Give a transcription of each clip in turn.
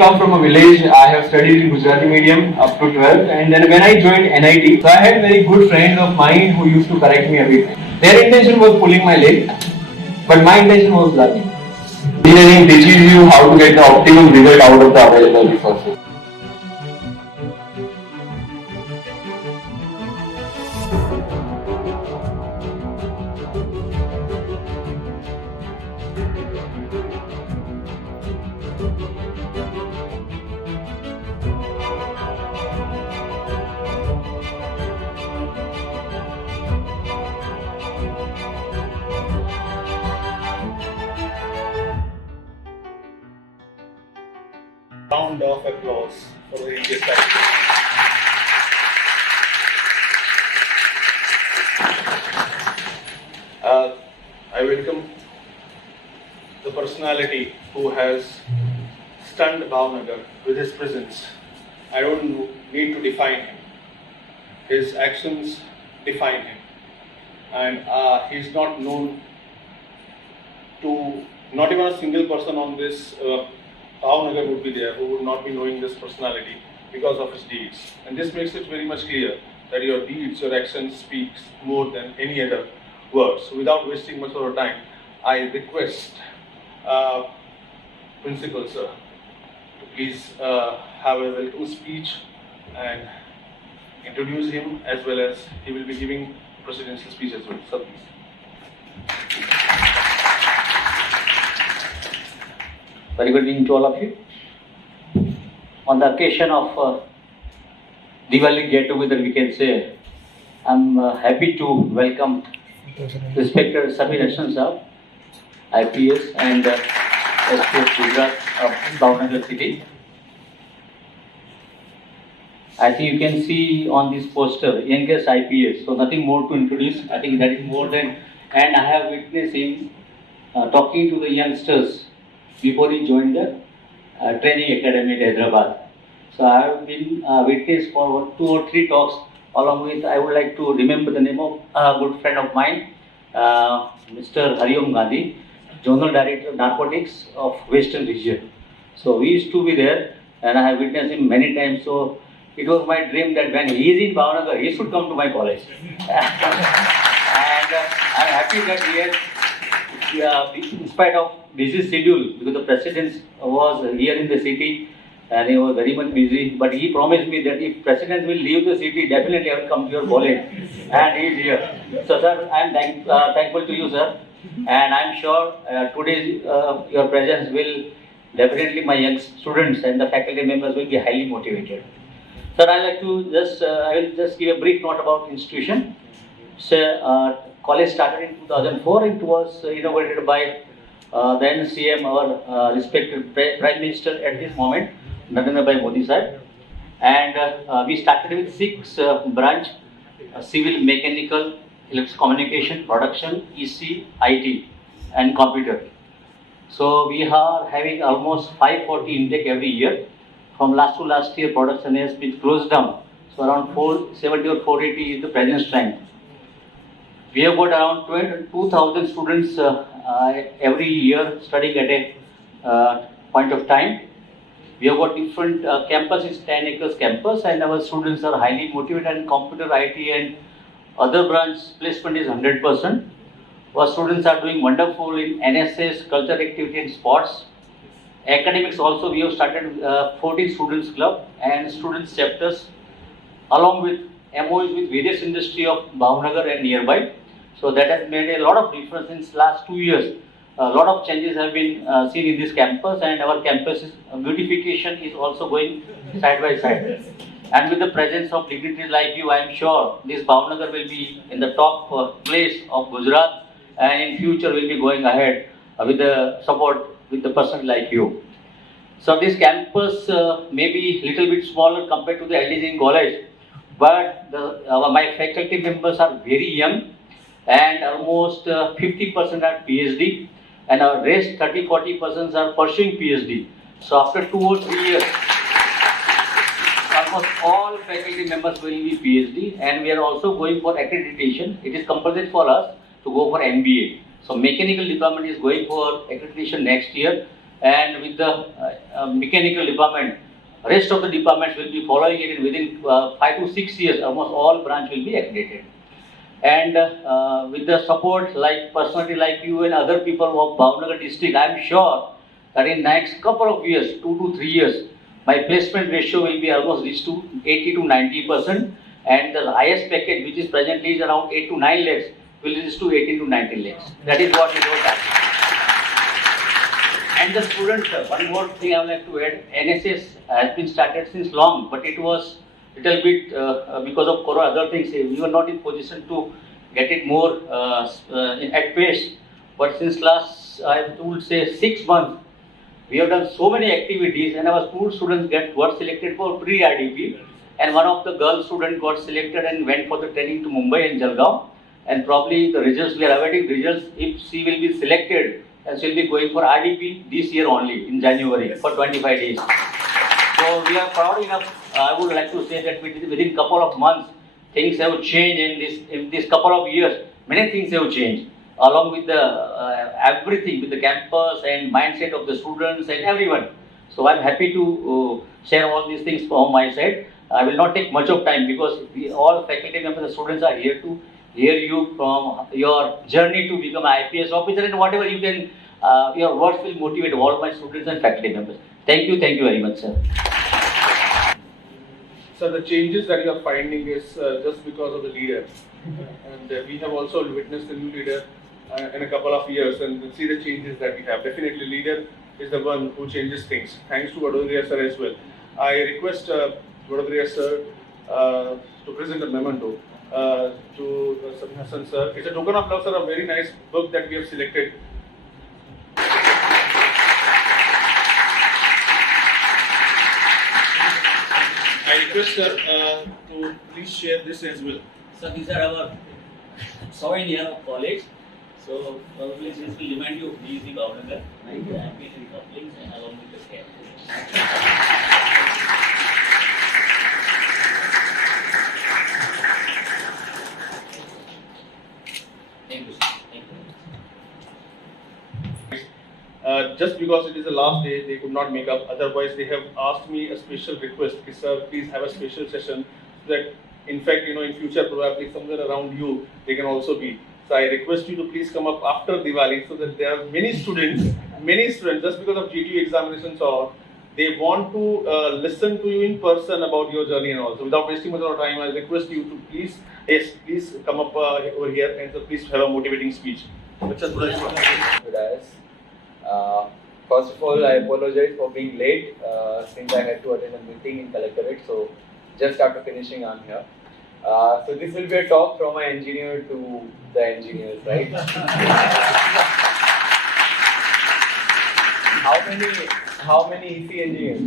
come from a village. I have studied in Gujarati medium up to 12th, and then when I joined NIT, so I had very good friends of mine who used to correct me every time. Their intention was pulling my leg, but my intention was learning. Engineering teaches you how to get the optimum result out of the available resources. Round of applause for the IPS Safin. I welcome the personality who has stunned Bhavnagar with his presence. I don't need to define him. His actions define him. And he's not known to, not even a single person on this Bhavnagar would be there who would not be knowing this personality because of his deeds. And this makes it very much clear that your deeds, your actions speaks more than any other words. So without wasting much of our time, I request Principal Sir to please have a welcome speech and introduce him, as well as he will be giving presidential speech as well. Sir, please. Very good evening to all of you. On the occasion of Diwali get together, we can say, I'm happy to welcome respected Safin Hasan sir, IPS and SPS Gujarat of Bhavnagar city. I think you can see on this poster, youngest IPS, so nothing more to introduce. I think that is more than, and I have witnessed him talking to the youngsters before he joined the training academy at Hyderabad. So I have been witness for 2 or 3 talks. Along with, I would like to remember the name of a good friend of mine, Mr. Hariom Gandhi, General Director of Narcotics of Western Region. So we used to be there, and I have witnessed him many times. So it was my dream that when he is in Bhavnagar, he should come to my college. And I'm happy that he has, in spite of busy schedule, because the president was here in the city and he was very much busy, but he promised me that if president will leave the city, definitely I will come to your college, and he is here. So sir, I am thankful to you, sir, and I am sure today your presence will definitely, my young students and the faculty members will be highly motivated. Sir, I like to just I will just give a brief note about institution. So college started in 2004. It was inaugurated by then CM, our respected Prime Minister at this moment, Narendra Bhai Modi sir. And we started with 6 branch: civil, mechanical, electrical communication, production, EC, IT, and computer. So we are having almost 540 intake every year. From last to last year, production has been closed down. So around 470 or 480 is the present strength. We have got around 2,000 students every year studying at a point of time. We have got different campus, is 10 acres campus, and our students are highly motivated, and computer, IT and other branch placement is 100%. Our students are doing wonderful in NSS, culture activity and sports. Academics also, we have started 14 students club and students chapters, along with MOUs with various industry of Bhavnagar and nearby. So that has made a lot of difference since last 2 years. A lot of changes have been seen in this campus, and our campus beautification is also going side by side. And with the presence of dignitaries like you, I am sure this Bhavnagar will be in the top place of Gujarat, and in future will be going ahead with the support with the person like you. So this campus may be little bit smaller compared to the LDC college, but my faculty members are very young, and almost 50% are PhD, and our rest 30-40% are pursuing PhD. So after 2 or 3 years, almost all faculty members will be PhD, and we are also going for accreditation. It is compulsory for us to go for MBA. So mechanical department is going for accreditation next year. and with the mechanical department, rest of the departments will be following it, and within 5 to 6 years, almost all branch will be accredited. And with the support like personality like you and other people of Bhavnagar district, I am sure that in next couple of years, 2 to 3 years, my placement ratio will be almost reached to 80 to 90%, and the highest package, which is presently is around 8 to 9 lakhs, will reach to 18 to 19 lakhs. That is what we will target. And the students, one more thing I would like to add, NSS has been started since long, but it was little bit because of corona, other things, we were not in position to get it more at pace. But since last, I would say 6 months, we have done so many activities, and our school students got selected for pre-RDP, and one of the girl student got selected and went for the training to Mumbai and Jalgaon, and probably the results, we are awaiting results. If she will be selected, and she will be going for RDP this year only in January for 25 days. So we are proud enough. I would like to say that within couple of months, things have changed in this couple of years. Many things have changed along with the everything, with the campus and mindset of the students and everyone. So I'm happy to share all these things from my side. I will not take much of time because we all faculty members and students are here to hear you from your journey to become an IPS officer, and whatever you can, your words will motivate all my students and faculty members. Thank you very much, sir. So the changes that you are finding is just because of the leader, and we have also witnessed the new leader in a couple of years, and see the changes that we have. Definitely, leader is the one who changes things. Thanks to Vadodria sir as well. I request Vadodria sir to present a memento to Safin Hasan sir. It's a token of love, sir. A very nice book that we have selected. I request sir to please share this as well. So these are our 7 years of college. So probably this will remind you of BC Bhavnagar, like the ambient couplings and along with the care. Thank you, sir. Thank you. Just because it is the last day, they could not make up. Otherwise, they have asked me a special request. Sir, please have a special session so that, in fact, in future, probably somewhere around you, they can also be. So I request you to please come up after Diwali so that there are many students, just because of GTU examinations or they want to listen to you in person about your journey and all. So without wasting much of time, I request you to please come up over here and so please have a motivating speech. First of all, I apologize for being late since I had to attend a meeting in Collectorate. So just after finishing, I'm here. So this will be a talk from an engineer to the engineers, right? How many EC engineers?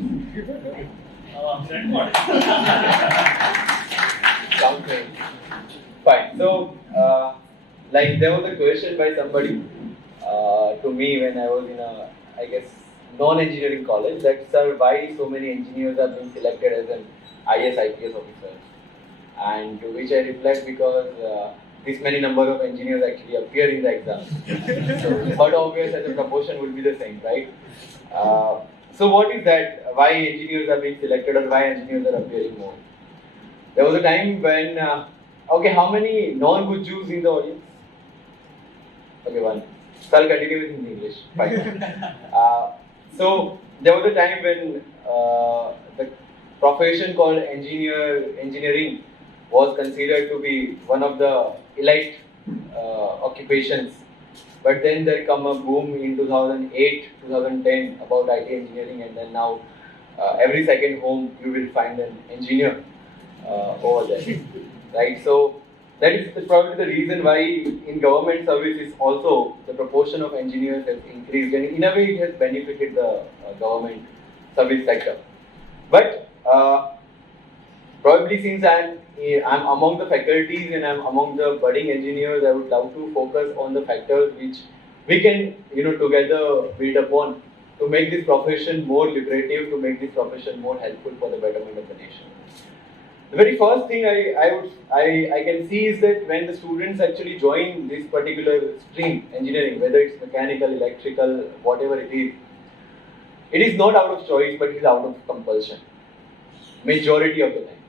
Something. Fine. So, like there was a question by somebody to me when I was in a, I guess, non-engineering college that, sir, why so many engineers are being selected as an IPS officer? And to which I replied, because this many number of engineers actually appear in the exam. So third obvious that the proportion would be the same, right? So what is that? Why engineers are being selected or why engineers are appearing more? There was a time when, okay, how many non-good Jews in the audience? Okay, one. So I'll continue in English. Fine. So there was a time when the profession called engineering was considered to be one of the elite occupations. But then there come a boom in 2008, 2010 about IT engineering, and then now every second home you will find an engineer over there, right? So that is probably the reason why in government services also the proportion of engineers has increased, and in a way it has benefited the government service sector. But probably since I'm among the faculties and I'm among the budding engineers, I would love to focus on the factors which we can, together build upon to make this profession more lucrative, to make this profession more helpful for the betterment of the nation. The very first thing I can see is that when the students actually join this particular stream, engineering, whether it's mechanical, electrical, whatever it is, it is not out of choice, but it is out of compulsion. Majority of the time,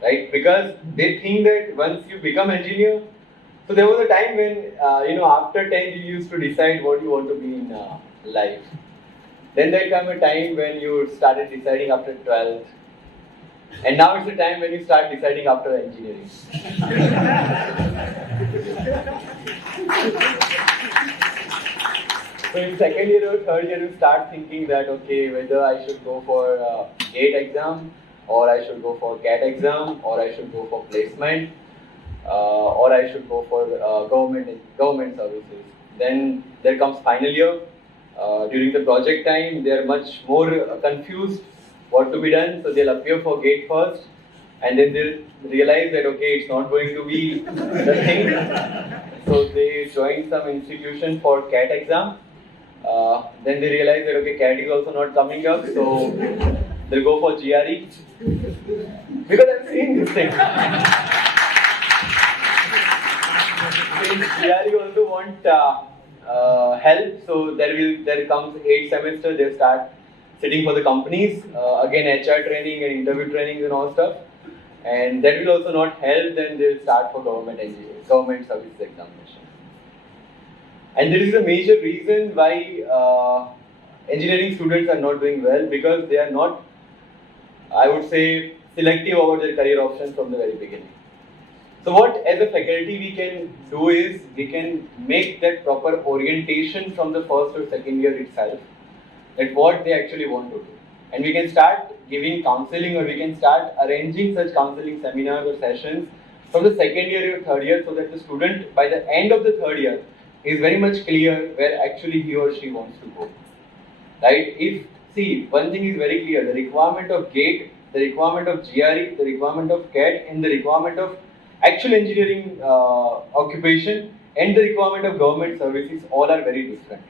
right? Because they think that once you become engineer, so there was a time when after 10 you used to decide what you want to be in life. Then there came a time when you started deciding after 12th, and now it's the time when you start deciding after engineering. So in second year or third year, you start thinking that okay, whether I should go for GATE exam, or I should go for CAT exam, or I should go for placement, or I should go for government services. Then there comes final year. During the project time, they are much more confused what to be done, so they'll appear for GATE first, and then they'll realize that okay, it's not going to be the thing. So they join some institution for CAT exam. Then they realize that okay, CAT is also not coming up, so they'll go for GRE. Because I'm seeing this thing. Since GRE also want help, so there comes 8 semester, they start sitting for the companies, again HR training and interview trainings and all stuff, and that will also not help, then they'll start for government services examination. And there is a major reason why engineering students are not doing well, because they are not, I would say, selective about their career options from the very beginning. So what as a faculty we can do is, we can make that proper orientation from the first or second year itself, that what they actually want to do. And we can start giving counseling, or we can start arranging such counseling seminars or sessions from the second year or third year, so that the student by the end of the third year is very much clear where actually he or she wants to go. Right? See, one thing is very clear, the requirement of GATE, the requirement of GRE, the requirement of CAT, and the requirement of actual engineering occupation, and the requirement of government services, all are very different.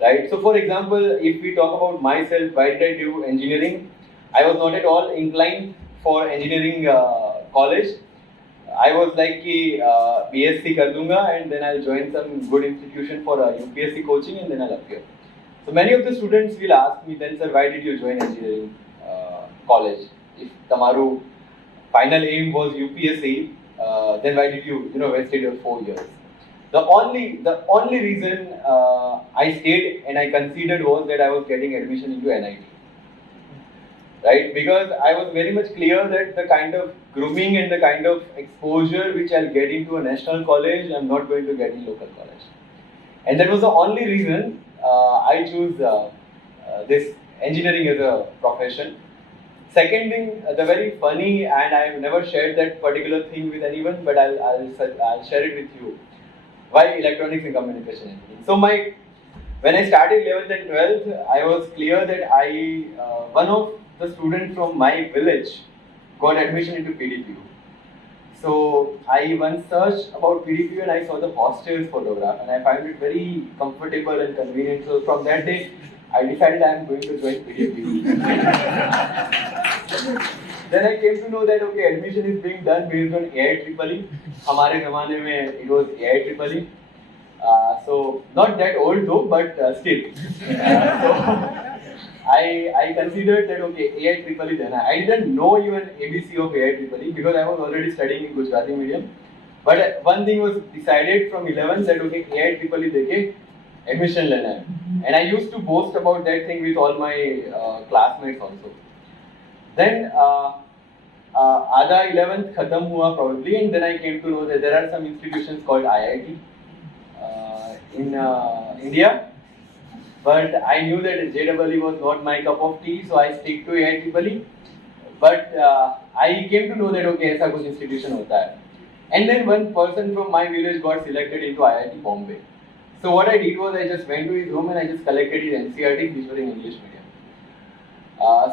Right? So for example, if we talk about myself, why did I do engineering? I was not at all inclined for engineering college. I was like कि BSc कर दूंगा, and then I'll join some good institution for UPSC coaching, and then I'll appear. So many of the students will ask me then, sir, why did you join engineering college? If Tamaru final aim was UPSC, then why did you wasted your 4 years? The only reason I stayed and I considered was that I was getting admission into NIT. Right? Because I was very much clear that the kind of grooming and the kind of exposure which I'll get into a national college, I'm not going to get in local college. And that was the only reason I choose this engineering as a profession. Second thing, the very funny, and I have never shared that particular thing with anyone, but I'll share it with you. Why electronics and communication engineering? So when I started 11th and 12th, I was clear that one of the students from my village got admission into PDPU. So I once searched about PDPU and I saw the hostels photograph, and I found it very comfortable and convenient. So from that day, I decided I am going to join PDPU. Then I came to know that okay, admission is being done based on AIEEE. हमारे ज़माने में it was AIEEE. So not that old though, but still. So I considered that okay, AIEEE then. I didn't know even ABC of AIEEE because I was already studying in Gujarati medium. But one thing was decided from 11th that okay, AIEEE देके admission लेना है. And I used to boast about that thing with all my classmates also. Then आधा 11th खत्म हुआ probably, and then I came to know that there are some institutions called IIT in India. But I knew that JEE was not my cup of tea, so I stick to AIEEE. But I came to know that okay, ऐसा कुछ institution होता है. And then one person from my village got selected into IIT Bombay. So what I did was I just went to his home and I just collected his NCERTs, which were in English medium.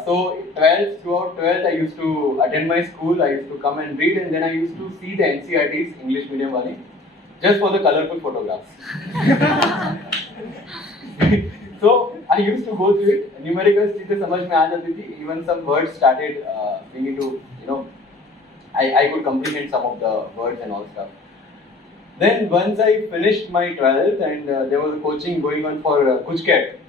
So throughout 12th, I used to attend my school, I used to come and read, and then I used to see the NCERTs, English medium wali, just for the colorful photographs. So I used to go through it. Numericals चीजें समझ में आ जाती थी. Even some words started being into, I could comprehend some of the words and all stuff. Then once I finished my 12th and there was a coaching going on for Kuchket,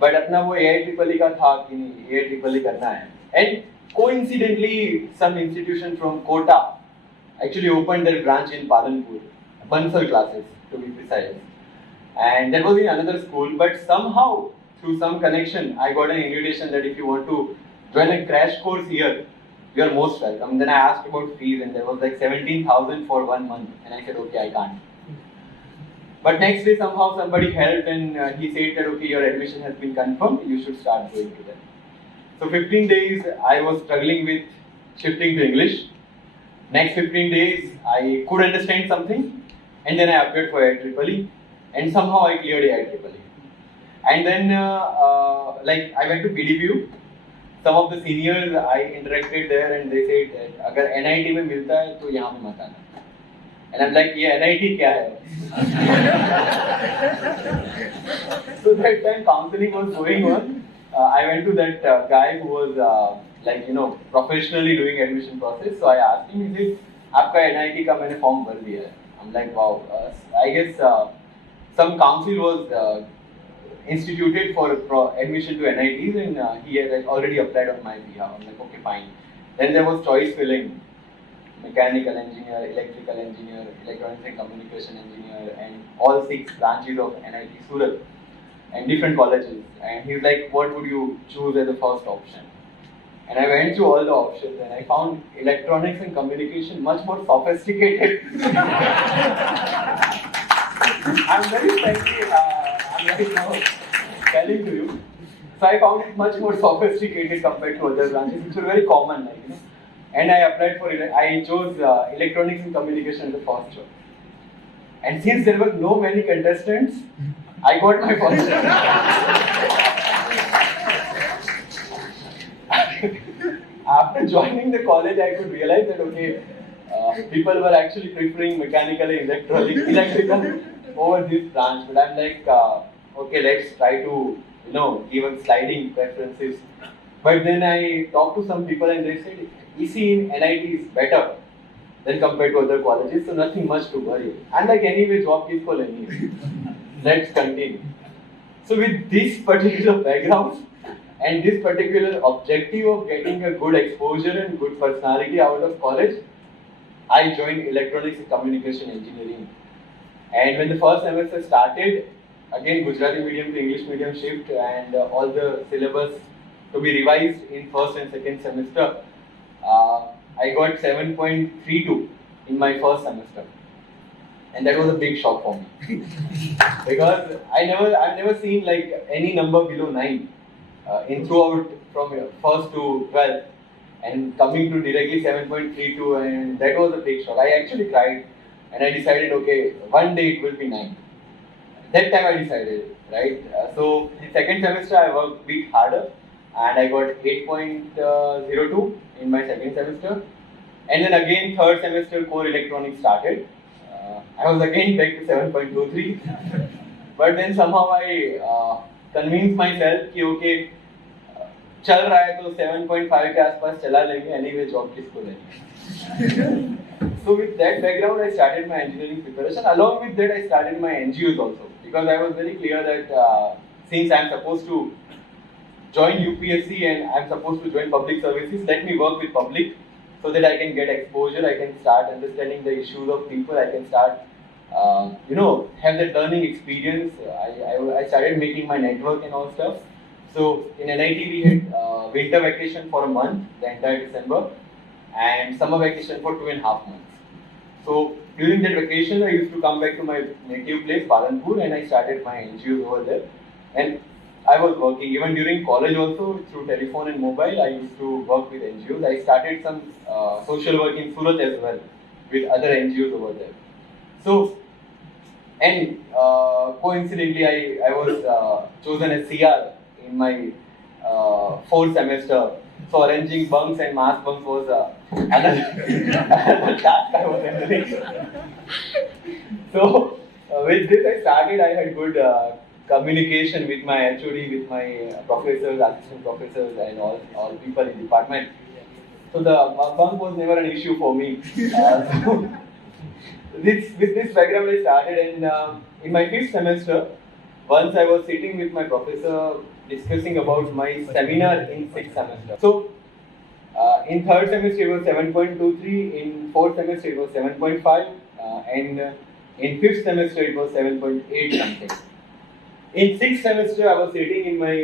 but अपना वो AIEEE का था कि नहीं AIEEE करना है. And coincidentally, some institution from Kota actually opened their branch in Palanpur, Bansal classes to be precise. And that was in another school, but somehow through some connection, I got an invitation that if you want to join a crash course here, you are most welcome. Then I asked about fees, and there was like 17,000 for 1 month, and I said, okay, I can't. But next day somehow somebody helped, and he said that okay, your admission has been confirmed, you should start going to them. So 15 days I was struggling with shifting to English. Next 15 days I could understand something, and then I applied for IEEE, and somehow I cleared IEEE. And then like I went to PDBU. Some of the seniors I interacted there, and they said that अगर NIT में मिलता है तो यहाँ पे मत आना. And I'm like, ये NIT क्या है? So that time counseling was going on. I went to that guy who was like professionally doing admission process. So I asked him, he said, आपका NIT का मैंने form भर दिया है. I'm like, wow. I guess some council was instituted for admission to NITs, and he had already applied on my behalf. I'm like, okay, fine. Then there was choice filling. Mechanical engineer, electrical engineer, electronics and communication engineer, and all 6 branches of NIT Surat and different colleges. And he's like, what would you choose as the first option? And I went through all the options, and I found electronics and communication much more sophisticated. I'm very frankly, I'm right now telling to you. So I found it much more sophisticated compared to other branches, which were very common, And I applied for it. I chose electronics and communication as the first choice. And since there were no many contestants, I got my first choice. After joining the college, I could realize that okay, people were actually preferring mechanical and electrical over this branch. But I'm like, okay, let's try to give them sliding preferences. But then I talked to some people, and they said EC in NIT is better than compared to other colleges, so nothing much to worry. I'm like, anyway, job kisko leni hai. Let's continue. So with this particular background and this particular objective of getting a good exposure and good personality out of college, I joined electronics and communication engineering. And when the first semester started, again Gujarati medium to English medium shift, and all the syllabus to be revised in first and second semester. I got 7.32 in my first semester, and that was a big shock for me because I've never seen like any number below 9 in throughout from first to 12, and coming to directly 7.32, and that was a big shock. I actually cried, and I decided, okay, one day it will be 9. That time I decided, right? So in second semester I worked a bit harder, and I got 8.02 in my second semester. And then again third semester core electronics started. I was again back to 7.23. But then somehow I convinced myself कि okay, चल रहा है तो 7.5 के आसपास चला लेंगे, anyway job किसको लेंगे. So with that background I started my engineering preparation. Along with that I started my NGOs also, because I was very clear that since I am supposed to join UPSC and I'm supposed to join public services, let me work with public so that I can get exposure, I can start understanding the issues of people, I can start, have that learning experience. I started making my network and all stuff. So in NIT we had winter vacation for a month, the entire December, and summer vacation for 2.5 months. So during that vacation I used to come back to my native place, Palanpur, and I started my NGOs over there. And I was working even during college also through telephone and mobile. I used to work with NGOs. I started some social work in Surat as well with other NGOs over there. So, and coincidentally, I was chosen as CR in my fourth semester. So arranging bunks and mass bunks was another task I was handling. So with this I started. I had good communication with my HOD, with my professors, assistant professors, and all people in the department. So the bunk was never an issue for me. So with this background I started, and in my fifth semester, once I was sitting with my professor discussing about my seminar in 6th semester. So, in 3rd semester it was 7.23, in 4th semester it was 7.5, and in 5th semester it was 7.8 something. In 6th semester I was sitting in my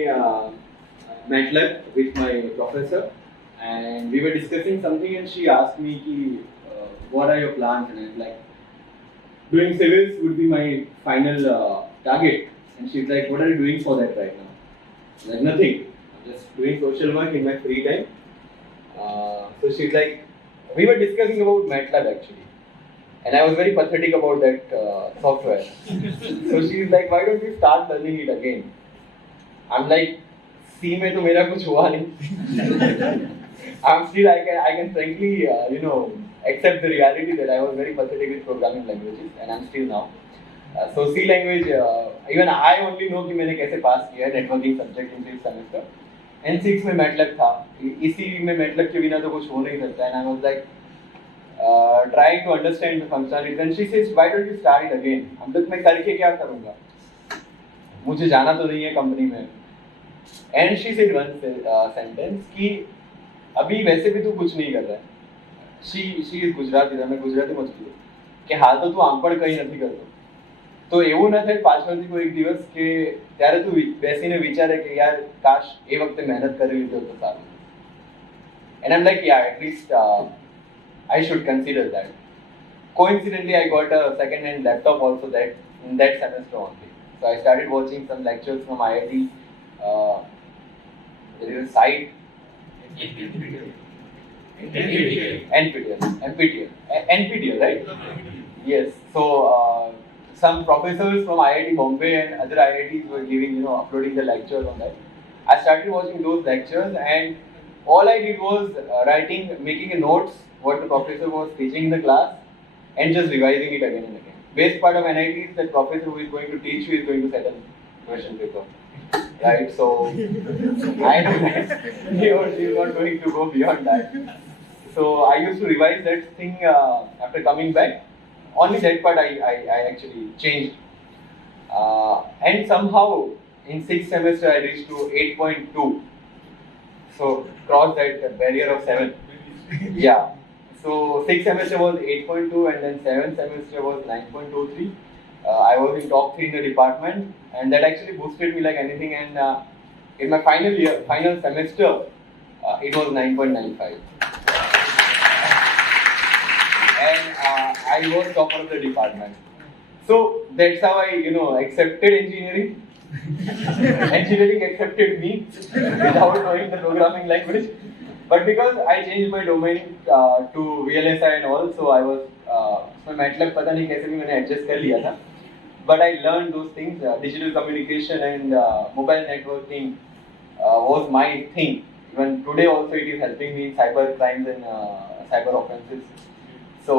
MATLAB with my professor, and we were discussing something, and she asked me ki, what are your plans, and I was like, doing civils would be my final target. And she's like, what are you doing for that right now? Like, nothing. I'm just doing social work in my free time. So she's like, we were discussing about MATLAB actually. And I was very pathetic about that software. So she's like, why don't you start learning it again? I'm like, C mein to mera kuch hua nahi. I'm still, I can frankly, accept the reality that I was very pathetic with programming languages, and I'm still now. So C language, even I only know कि मैंने कैसे पास किया है networking subject in 6th semester. And 6 में MATLAB था. इसी में MATLAB के बिना तो कुछ हो नहीं सकता. And I was like trying to understand the functionality. And she says, why don't you start it again? हम तक मैं करके क्या करूँगा? मुझे जाना तो नहीं है कंपनी में. And she said one sentence कि अभी वैसे भी तू कुछ नहीं कर रहा है. She is ગુજરાતી, તમે ગુજરાતી માં કીધું કે હાલ તો તું આમ પણ કઈ નથી કરતો. તો એવું ન થાય પાછળથી કોઈ દિવસ કે ત્યારે તું બેસીને વિચારે કે યાર કાશ એ વખતે મહેનત કરી લીધી તો સારું. And I'm like, yeah, at least I should consider that. Coincidentally, I got a second-hand laptop also in that semester only. So I started watching some lectures from IIT. There is a site. NPTEL, right? Yes. So some professors from IIT Bombay and other IITs were giving, uploading the lectures on that. I started watching those lectures, and all I did was making a notes what the professor was teaching in the class, and just revising it again and again. Best part of NIT is that professor who is going to teach you is going to set a question paper. Right, so I know that he or she is not going to go beyond that. So I used to revise that thing after coming back. Only that part I actually changed. And somehow in 6th semester I reached to 8.2. So crossed that barrier of 7. Yeah. So 6th semester was 8.2, and then 7th semester was 9.23. I was in top 3 in the department, and that actually boosted me like anything. And in my final semester, it was 9.95, and I was topper of the department. So that's how I, accepted engineering. Engineering accepted me without knowing the programming language. But because I changed my domain to VLSI and all, so I was my MATLAB पता नहीं कैसे भी मैंने adjust कर लिया था. But I learned those things. Digital communication and mobile networking was my thing. Even today also it is helping me in cyber crimes and cyber offenses. So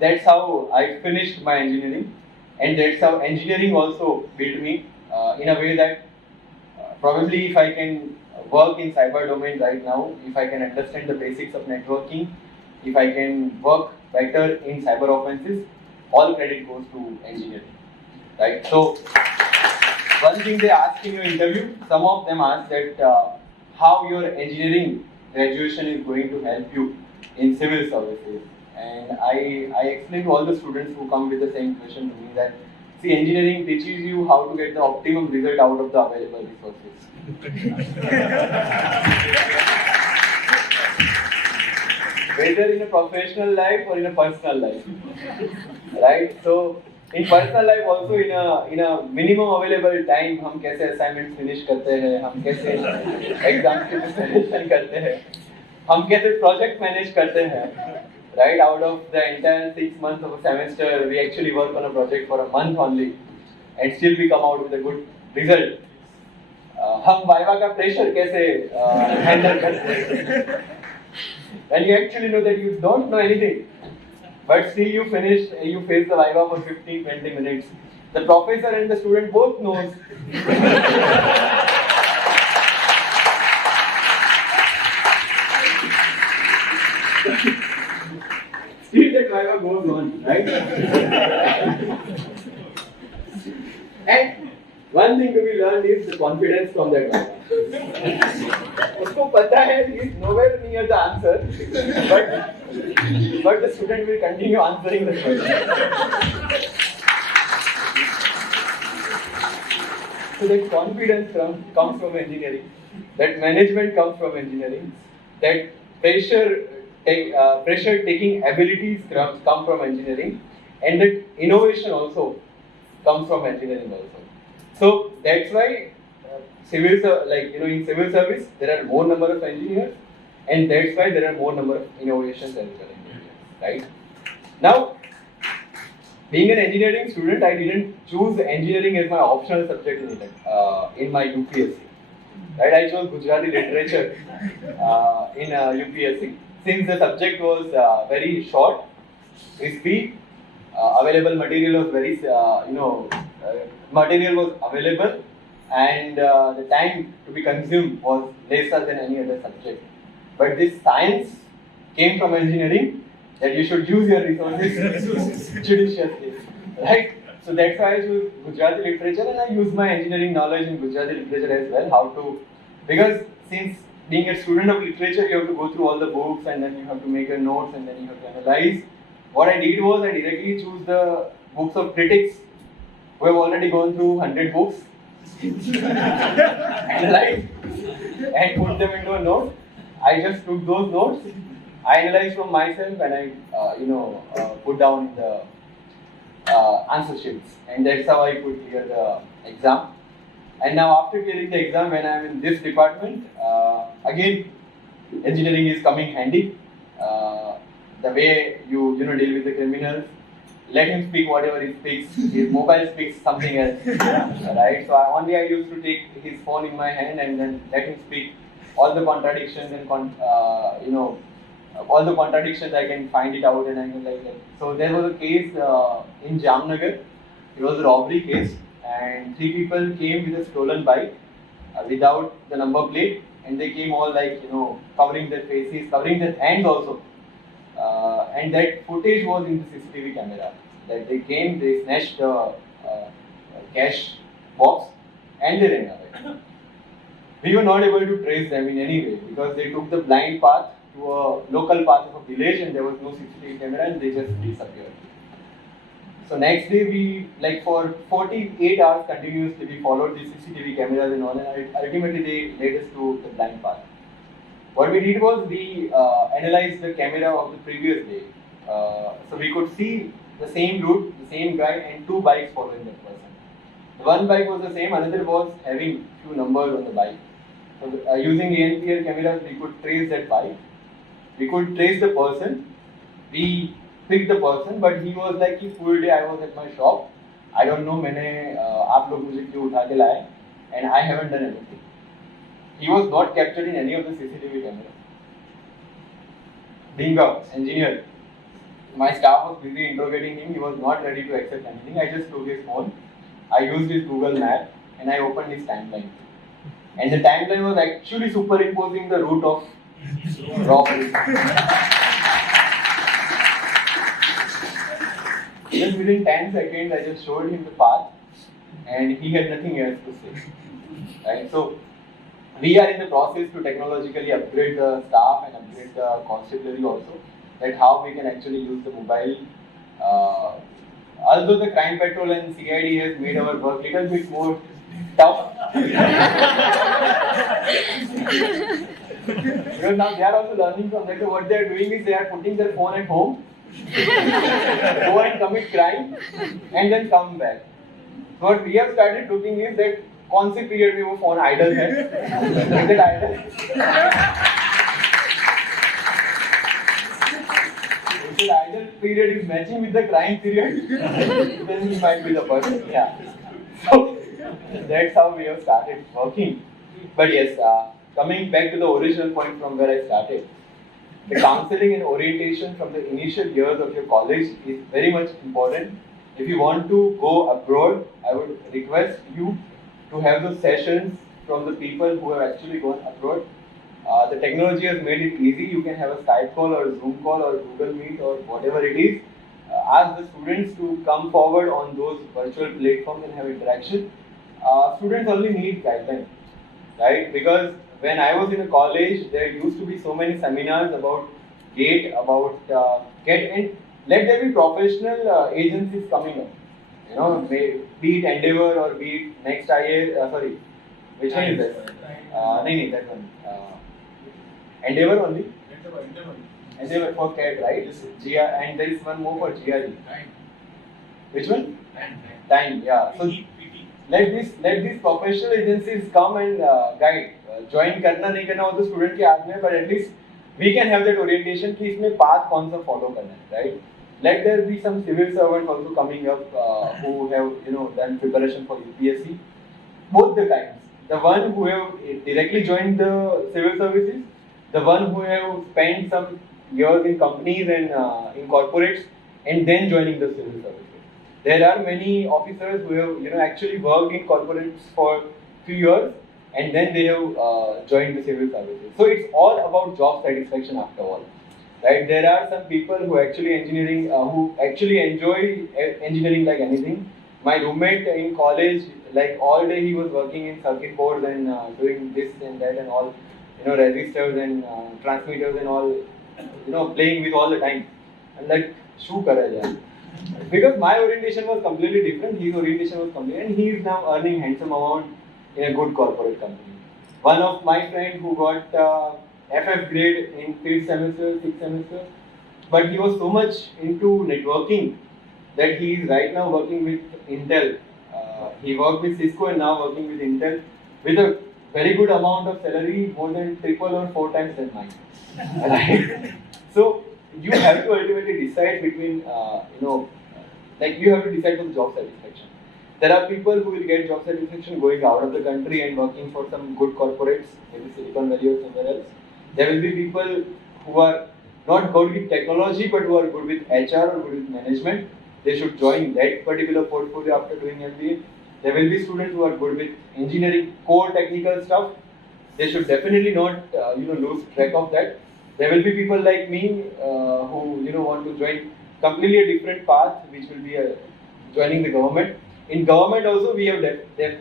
that's how I finished my engineering, and that's how engineering also built me in a way that probably if I can work in cyber domain right now, if I can understand the basics of networking, if I can work better in cyber offenses, all credit goes to engineering. Right? So, one thing they ask in your interview, some of them ask that how your engineering graduation is going to help you in civil services. And I explain to all the students who come with the same question to me that, see, engineering teaches you how to get the optimum result out of the available resources. Whether in a professional life or in a personal life. Right? So, in personal life also in a minimum available time हम कैसे assignments finish करते हैं, हम कैसे exams की preparation करते हैं, हम कैसे project manage करते हैं, right? Out of the entire 6 months of a semester, we actually work on a project for a month only, and still we come out with a good result. हम viva का pressure कैसे handle करते हैं, and you actually know that you don't know anything. But still you face the viva for 15-20 minutes. The professor and the student both knows. Still that viva goes on, right? And one thing to be learned is the confidence from that viva. उसको पता है he is nowhere near the answer, but the student will continue answering the question. So that confidence comes from engineering, that management comes from engineering, that pressure taking abilities come from engineering, and that innovation also comes from engineering also. So that's why in civil service there are more number of engineers, and that's why there are more number of innovations as well engineers, right? Now, being an engineering student, I didn't choose engineering as my optional subject in my UPSC. Right, I chose Gujarati literature in UPSC since the subject was very short, crispy, available material was material was available, and the time to be consumed was lesser than any other subject. But this science came from engineering, that you should use your resources judiciously, right? So that's why I chose Gujarati literature, and I use my engineering knowledge in Gujarati literature as well. Because since being a student of literature, you have to go through all the books, and then you have to make your notes, and then you have to analyze. What I did was I directly chose the books of critics who have already gone through 100 books, analyzed, and put them into a note. I just took those notes, I analyzed from myself, and I put down the answer sheets, and that's how I could clear the exam. And now after clearing the exam, when I'm in this department, again engineering is coming handy. The way you deal with the criminals, let him speak whatever he speaks. His mobile speaks something else, right? So I used to take his phone in my hand and then let him speak all the contradictions and all the contradictions I can find it out, and I can like that. So there was a case in Bhavnagar. It was a robbery case, and 3 people came with a stolen bike without the number plate, and they came all covering their faces, covering their hands also. And that footage was in the CCTV camera. That they came, they snatched the cash box, and they ran away. We were not able to trace them in any way because they took the blind path to a local path of a village, and there was no CCTV camera, and they just disappeared. So next day for 48 hours continuously we followed the CCTV cameras and all, and ultimately they led us to the blind path. What we did was we analyzed the camera of the previous day. So we could see the same route, the same guy, and 2 bikes following that person. One bike was the same, another was having few numbers on the bike. So using the NPR cameras, we could trace that bike. We could trace the person. We picked the person, but he was like, full day I was at my shop. I don't know, आप लोग मुझे क्यों उठा के लाए, and I haven't done anything. He was not captured in any of the CCTV cameras. Being an engineer, my staff was busy interrogating him. He was not ready to accept anything. I just took his phone. I used his Google map, and I opened his timeline. And the timeline was actually superimposing the route of robbery. Just within 10 seconds, I just showed him the path, and he had nothing else to say. Right? So, we are in the process to technologically upgrade the staff and upgrade the constabulary also, that how we can actually use the mobile. Although the crime patrol and CID has made our work little bit more tough. Because now they are also learning from that. So what they are doing is they are putting their phone at home, go and commit crime, and then come back. So what we have started looking is that कौन से period में वो phone idle है, is it idle? If the idle period is matching with the crime period, then he might be the person. Yeah. So that's how we have started working. But yes, coming back to the original point from where I started, the counseling and orientation from the initial years of your college is very much important. If you want to go abroad, I would request you to have those sessions from the people who have actually gone abroad. The technology has made it easy. You can have a Skype call or a Zoom call or Google Meet or whatever it is. Ask the students to come forward on those virtual platforms and have interaction. Students only need guidelines. right? Because when I was in a college, there used to be so many seminars about GATE, about GET, and let there be professional agencies coming up. You know, be it Endeavor or be it Next IA, sorry, which one is that? No, that one. Endeavor only? Endeavor for CAT, right? GR, and there is one more for GRE. Which one? Time, yeah. So let these professional agencies come and guide. Join करना नहीं करना वो तो student के हाथ में, but at least we can have that orientation कि इसमें path कौन सा follow करना है, right? Let there be some civil servants also coming up who have done preparation for UPSC. Both the kinds. The one who have directly joined the civil services, the one who have spent some years in companies and in corporates, and then joining the civil services. There are many officers who have actually worked in corporates for few years, and then they have joined the civil services. So it's all about job satisfaction after all, right? There are some people who actually enjoy engineering like anything. My roommate in college, like all day he was working in circuit boards and doing this and that and all, resistors and transmitters and all, playing with all the time. I'm like, shoo kara jaye. Because my orientation was completely different, his orientation was completely, and he is now earning handsome amount in a good corporate company. One of my friend who got FF grade in 5th semester, 6th semester, but he was so much into networking that he is right now working with Intel. He worked with Cisco and now working with Intel with a very good amount of salary, more than 3 or 4 times than mine. Right? So you have to ultimately decide between, you have to decide for the job satisfaction. There are people who will get job satisfaction going out of the country and working for some good corporates, maybe Silicon Valley or somewhere else. There will be people who are not good with technology but who are good with HR or good with management. They should join that particular portfolio after doing MBA. There will be students who are good with engineering, core technical stuff. They should definitely not lose track of that. There will be people like me who want to join completely a different path, which will be joining the government. In government also we have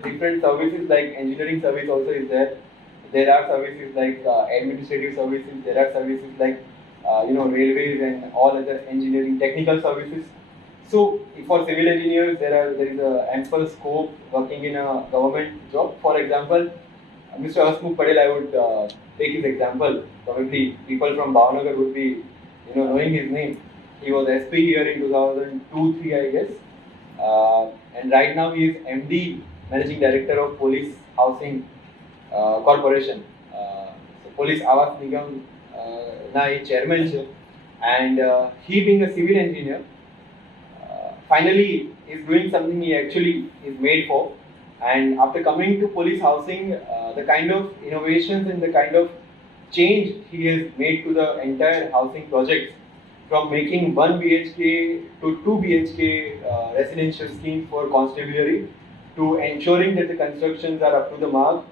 different services, like engineering service also is there. There are services like administrative services. There are services like railways and all other engineering technical services. So for civil engineers, there is a ample scope working in a government job. For example, Mr. Hasmukh Patel, I would take his example. Probably people from Bhavnagar would be knowing his name. He was SP here in 2002-3, I guess. And right now he is MD, Managing Director of Police Housing Corporation. So Police Awas Nigam na chairman છે. And he being a civil engineer, finally is doing something he actually is made for. And after coming to police housing, the kind of innovations and the kind of change he has made to the entire housing project, from making 1 BHK to 2 BHK residential schemes for constabulary, to ensuring that the constructions are up to the mark.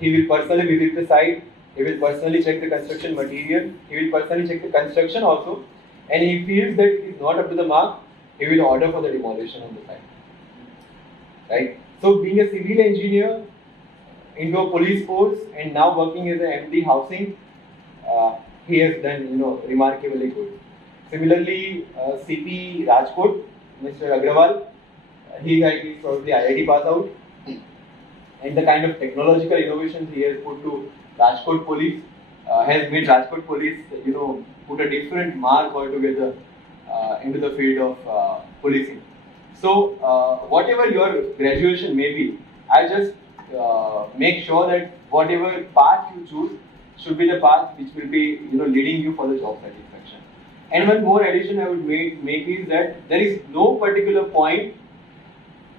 He will personally visit the site, he will personally check the construction material, he will personally check the construction also, and he feels that it is not up to the mark, he will order for the demolition of the site. Right? So being a civil engineer into a police force and now working as an MD housing, he has done remarkably good. Similarly, CP Rajkot, Mr. Agrawal, he is probably IIT pass out, and the kind of technological innovations he has put to Rajkot Police has made Rajkot Police put a different mark altogether into the field of policing. So whatever your graduation may be, I just make sure that whatever path you choose should be the path which will be leading you for the job satisfaction. And one more addition I would make is that there is no particular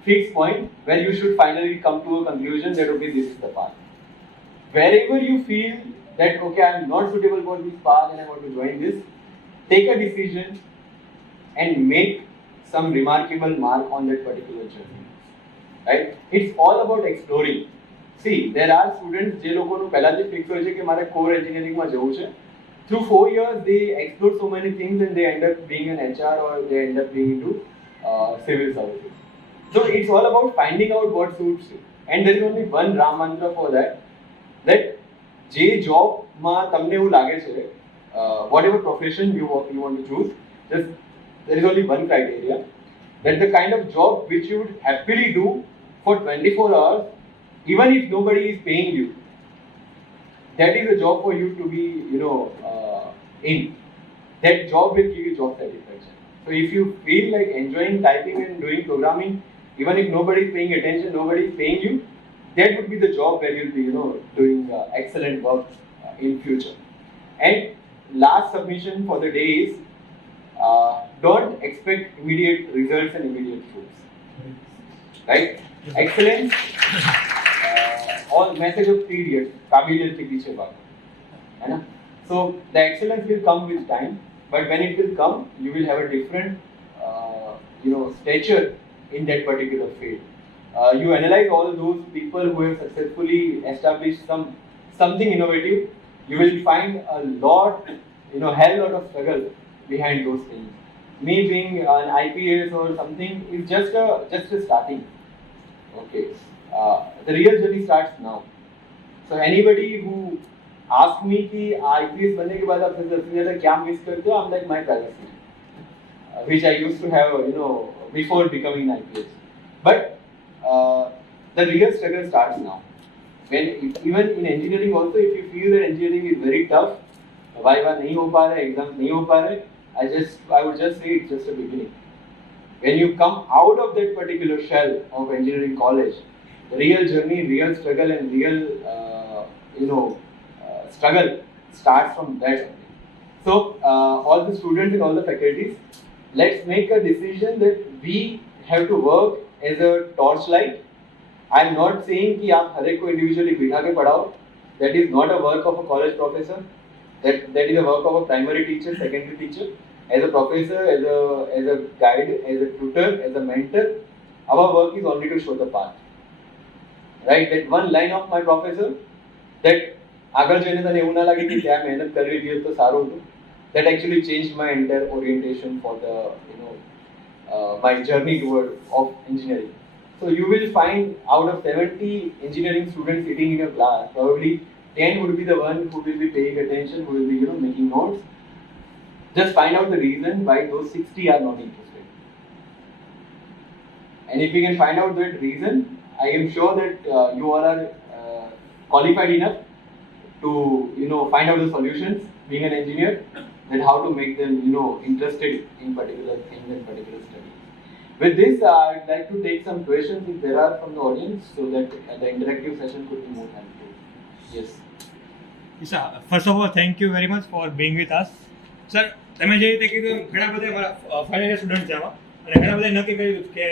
fixed point where you should finally come to a conclusion that okay, this is the path. Wherever you feel that okay, I am not suitable for this path and I want to join this, take a decision and make some remarkable mark on that particular journey. Right? It's all about exploring. See, there are students જે લોકોનું પહેલાથી fix હોય છે કે મારે core એન્જિનિયરિંગમાં જવું છે. Through 4 years, they explore so many things and they end up being an HR or they end up being into civil services. So it's all about finding out what suits you. and there is only one Ram mantra for that, that જે જોબમાં તમને એવું લાગે છે, whatever profession you want to choose, just there is only one criteria, that the kind of job which you would happily do for 24 hours, even if nobody is paying you, that is a job for you to be, in. That job will give you job satisfaction. So if you feel like enjoying typing and doing programming, even if nobody is paying attention, nobody is paying you, that would be the job where you'll be, doing excellent work in future. And last submission for the day is, don't expect immediate results and immediate fruits. Right? Excellence, all message of 3 years, काबिलियत के पीछे भागो, है ना? So the excellence will come with time, but when it will come, you will have a different, stature in that particular field. You analyze all those people who have successfully established something innovative. You will find a lot, hell lot of struggle behind those things. Me being an IPS or something is just a starting. Okay, the real journey starts now. So anybody who ask me कि IPS बनने के बाद आप सबसे ज़्यादा क्या miss करते हो? I'm like my privacy, which I used to have, before becoming an IPS. But the real struggle starts now. When even in engineering also, if you feel that engineering is very tough, viva नहीं हो पा रहा है, exams नहीं हो पा रहे, I would just say it's just a beginning. When you come out of that particular shell of engineering college, the real journey, real struggle, and real struggle starts from that only. So all the students and all the faculties, let's make a decision that we have to work as a torchlight. I am not saying कि आप हर एक को individually बिठा के पढ़ाओ. That is not a work of a college professor. That is a work of a primary teacher, secondary teacher. As a professor, as a guide, as a tutor, as a mentor, our work is only to show the path. Right? That one line of my professor, that આગળ જઈને તને એવું ના લાગે કે ત્યાં મહેનત કરવી જોઈએ તો સારું હતું, that actually changed my entire orientation for the my journey toward of engineering. So you will find out of 70 engineering students sitting in your class, probably 10 would be the one who will be paying attention, who will be making notes. Just find out the reason why those 60 are not interested. And if you can find out that reason, I am sure that you all are qualified enough to find out the solutions, being an engineer, that how to make them interested in particular things and particular studies. With this, I'd like to take some questions if there are from the audience, so that the interactive session could be more helpful. Yes. Sir, first of all, thank you very much for being with us. Sir, તમે જે રીતે કીધું ઘણા બધા મારા final year student છે આમાં અને ઘણા બધા નક્કી કર્યું કે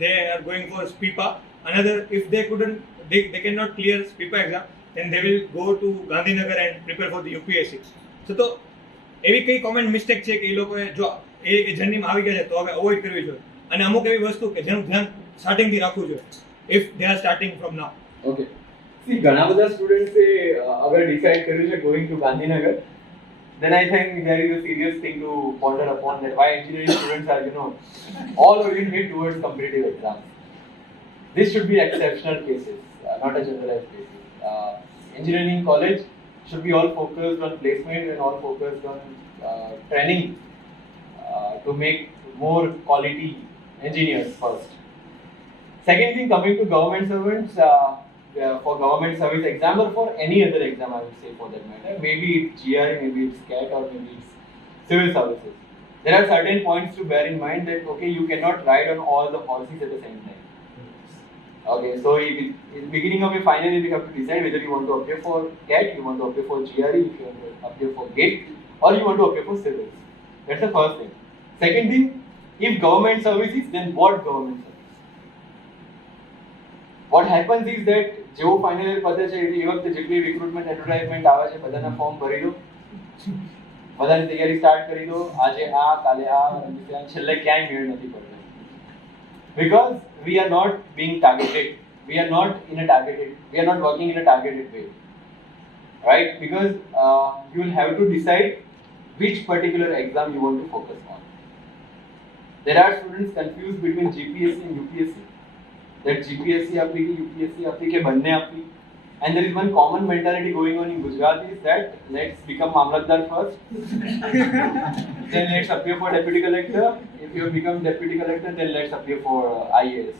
they are going for SPIPA. Another, if they cannot clear SPIPA exam, then they will go to Gandhinagar and prepare for the UPSC. તો એવી કઈ કોમન મિસ્ટેક છે કે એ લોકોએ જો એ જર્નીમાં આવી ગયા છે તો હવે અવોઇડ કરવી જોઈએ અને અમુક એવી વસ્તુ કે જેનું ધ્યાન સ્ટાર્ટિંગથી રાખવું જોઈએ if they are starting from now. Okay. See, ઘણા બધા સ્ટુડન્ટ્સે અગર ડિસાઇડ કર્યું છે going to Gandhinagar, then I think there is a serious thing to ponder upon, that why engineering students are all oriented towards competitive exams. This should be exceptional cases, not a generalized cases. Engineering college should be all focused on placement and all focused on training to make more quality engineers first. Second thing, coming to government servants, for government service exam or for any other exam, I would say for that matter, maybe it's GRE, maybe it's CAT, or maybe it's civil services. There are certain points to bear in mind that okay, you cannot ride on all the horses at the same time. Okay, so in the beginning of your final year, you have to decide whether you want to appear for CAT, you want to appear for GRE, if you want to appear for GATE, or you want to appear for civils. That's the first thing. Second thing, if government services, then what government service? What happens is that જેવો final year પતે છે એ વખતે જેટલી recruitment advertisement આવે છે બધાના form ભરી દો, બધાની તૈયારી સ્ટાર્ટ કરી દો, આજે આ કાલે આ અને છેલ્લે ક્યાંય મેળ નથી પડતો. Because we are not being targeted, we are not working in a targeted way, right? Because you will have to decide which particular exam you want to focus on. There are students confused between GPSC and UPSC. that GPSC આપી કે UPSC આપી કે બંને આપી. And there is one common mentality going on in Gujarat is that let's become Mamlatdar first, then let's appear for Deputy Collector. If you have become Deputy Collector, then let's appear for IAS.